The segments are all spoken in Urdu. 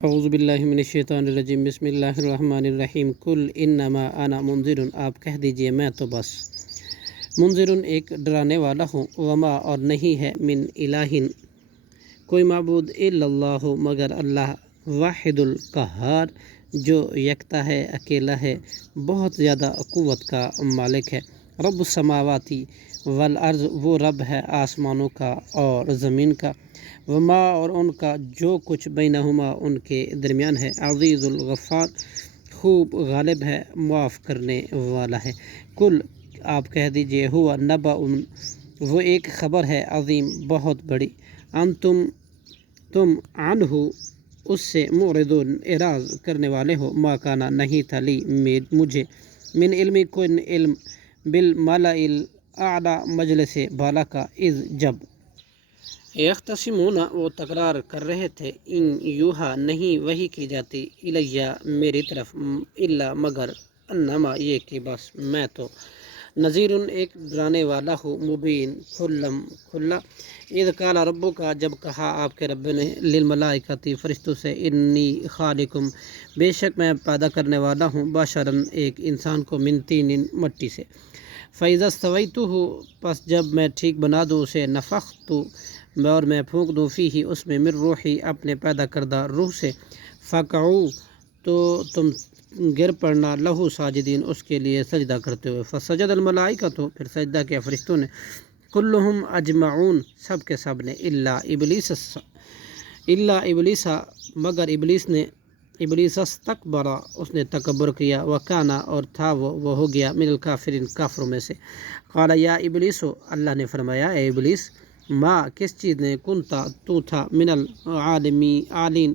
اعوذ باللہ من الشیطان الرجیم بسم اللہ الرحمن الرحیم کل انما انا منذر، آپ کہہ دیجئے میں تو بس منذر ایک ڈرانے والا ہوں، وما اور نہیں ہے من الہ کوئی معبود الا اللہ مگر اللہ، واحد القہار جو یکتا ہے، اکیلا ہے، بہت زیادہ قوت کا مالک ہے، رب السماواتی والارض وہ رب ہے آسمانوں کا اور زمین کا، وما اور ان کا جو کچھ بینہما ان کے درمیان ہے، عزیز الغفار خوب غالب ہے، معاف کرنے والا ہے، کل آپ کہہ دیجئے ہوا نبأ وہ ایک خبر ہے، عظیم بہت بڑی، تم عنہ اس سے معرضون اعراض کرنے والے ہو، ما کانا نہیں تھا لی مجھے، من علم کوئی علم، بالملأ الاعلی مجلس بالا کا، اذ جب یختصمون وہ تکرار کر رہے تھے، ان یوحا نہیں وحی کی جاتی، الیہ میری طرف، الا مگر، انما یہ کہ بس میں تو نذیر ایک ڈرانے والا ہوں، مبین کھلا، اذ قال ربک جب کہا آپ کے رب نے، للملائکۃ فرشتوں سے، انی خالقم بے شک میں پیدا کرنے والا ہوں، بشرن ایک انسان کو، من طین مٹی سے، فاذا استویتہ پس جب میں ٹھیک بنا دوں اسے، نفخت اور میں پھونک دوں فیہ اس میں، من روحی اپنے پیدا کردہ روح سے، فقعوا تو تم گر پڑنا، لہو ساجدین اس کے لیے سجدہ کرتے ہوئے، فسجد الملائکۃ پھر سجدہ کیا فرشتوں نے، کلہم اجمعون سب کے سب نے، الا ابلیس مگر ابلیس استکبر اس نے تکبر کیا، وکانا اور تھا وہ ہو گیا، من الکافرین کافروں میں سے، قال یا ابلیس اللہ نے فرمایا اے ابلیس، ما کس چیز نے، کنتا تو تھا، من العالین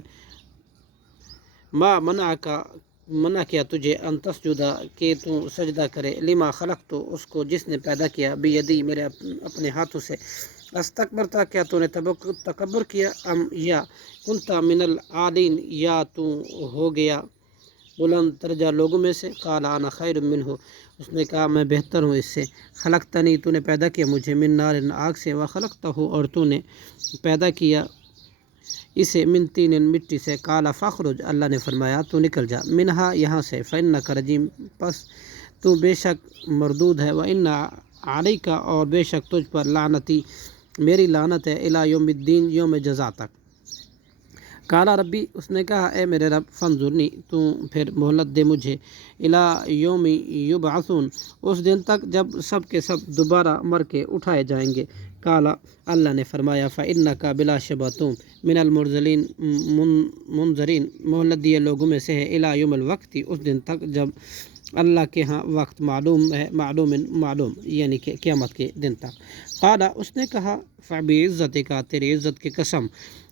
ما منع کیا تجھے، ان تسجدا کہ تو سجدہ کرے، لما خلقت اس کو جس نے پیدا کیا، بیدی میرے اپنے ہاتھوں سے، استکبرتا کیا تو نے تکبر کیا، ام یا کنتا من العالین یا تو ہو گیا بلند درجہ لوگوں میں سے، قال انا خیر منہ اس نے کہا میں بہتر ہوں اس سے، خلقتنی تو نے پیدا کیا مجھے، من نار آگ سے، وخلقتہ اور تو نے پیدا کیا اسے، من طین مٹی سے، قال فاخرج اللہ نے فرمایا تو نکل جا، منہا یہاں سے، فانک رجیم پس تو بے شک مردود ہے، وان علیک اور بے شک تجھ پر، لعنتی میری لعنت ہے، الی یوم الدین یوم جزا تک، قال ربی اس نے کہا اے میرے رب، فانظرنی تو پھر مہلت دے مجھے، الی یوم یبعثون اس دن تک جب سب کے سب دوبارہ مر کے اٹھائے جائیں گے، قال اللہ نے فرمایا فانک بلا شبہ تم، من المرسلین منظرین مہلت دیے لوگوں میں سے ہے، الی یوم الوقت اس دن تک جب اللہ کے ہاں وقت معلوم ہے، معلوم یعنی کہ قیامت کے دن تک، قال اس نے کہا فبعزتک تیری عزت کی قسم،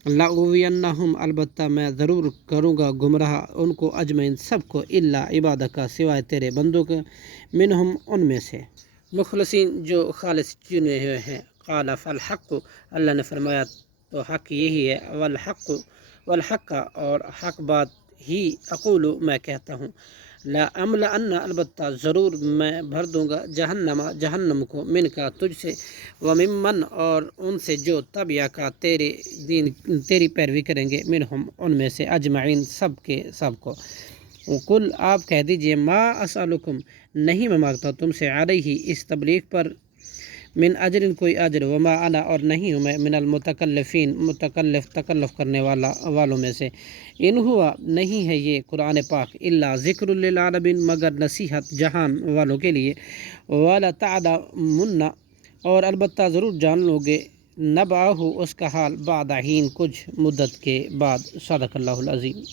لأغوینہم البتہ میں ضرور کروں گا گمراہ ان کو، اجمعین سب کو، الا عبادک سوائے تیرے بندوں کے، منہم ان میں سے، مخلصین جو خالص چنے ہوئے ہیں، قال فالحق اللہ نے فرمایا تو حق یہی ہے، والحق اور حق بات ہی، اقول میں کہتا ہوں، لا املأن البتہ ضرور میں بھر دوں گا، جہنم کو، من کا تجھ سے، وممن اور ان سے جو تبعک تیری پیروی کریں گے، منہم ان میں سے، اجمعین سب کے سب کو، کل آپ کہہ دیجئے، ما اسألکم نہیں میں مانگتا تم سے، علیہ اس تبلیغ پر، من اجر کوئی اجر، وما انا اور نہیں ہوں میں، من المتکلفین تکلف کرنے والوں میں سے، ان ہوا نہیں ہے یہ قرآن پاک، الا ذکر للعالمین مگر نصیحت جہان والوں کے لیے، وَلَتَعْلَمُنَّ اور البتہ ضرور جان لوگے، نبعہ اس کا حال، بعد حین کچھ مدت کے بعد، صدق اللہ العظیم۔